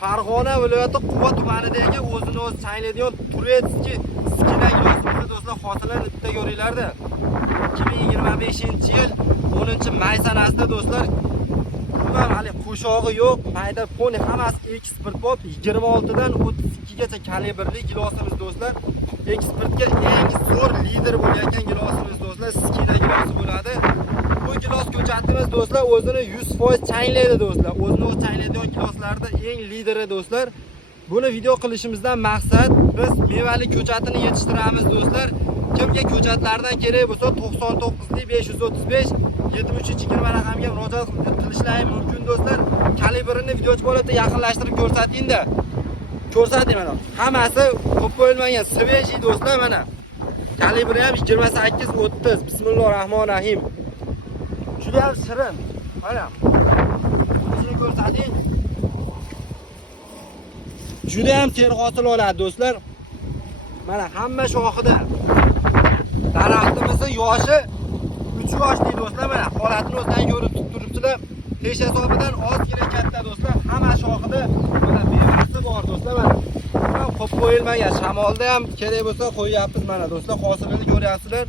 Farg'ona viloyati Quva tumanidagi o'zini o'zi changlaydigan Turetskiy skina gilosimizni do'stlar hosilini bitta ko'ringlarda. 2025-yil 10-may sanasida do'stlar umuman hali qo'shog'i yo'q, mayda poni hammasi eksport bo'lib 26 dan 32 gacha kalibrli gilosimiz do'stlar. Eksportga eng zo'r lider bo'layotgan gilosimiz do'stlar skina gilosi bo'ladi. Bu gilos ko'chatimiz do'stlar o'zini 100% changlaydi do'stlar. O'zini o'zi changlaydigan giloslarda eng lideri do'stlar. Buni video qilishimizdan maqsad biz mevali ko'chatini yetishtiramiz do'stlar. Kimga ko'chatlardan kerak bo'lsa 99 535 7320 raqamga murojaat qilishlari mumkin do'stlar. Kalibrini videochi holatda yaqinlashtirib ko'rsating-da. Ko'rsating mana. Hammasi ko'p bo'lmagan svejiy do'stlar mana. Kalibri ham 28-30. Bismillahirrohmanirrohim. Juda ham shirin. Mana. Shuni ko'rsating. Juda ham ter hosil oladi do'stlar. Mana hamma shoxida. Daraxtimizning yoshi 3 yoshli do'stlar. Mana holatini o'zidan ko'rib turibsizlar. Pesh hisobidan ozgina katta do'stlar. Hamma shoxida mana mevasi bor do'stlar. Mana qo'p qo'yilmagan. Shamolda ham kerak bo'lsa qo'yyapmiz mana do'stlar. Hosilini ko'ryapsizlar.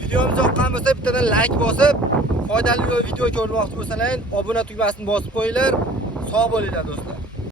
Videomiz yoqqan bo'lsa bittadan like bosib, foydali video ko'rmoqchi bo'lsangiz obuna tugmasini bosib qo'yinglar. Sog' bo'linglar do'stlar.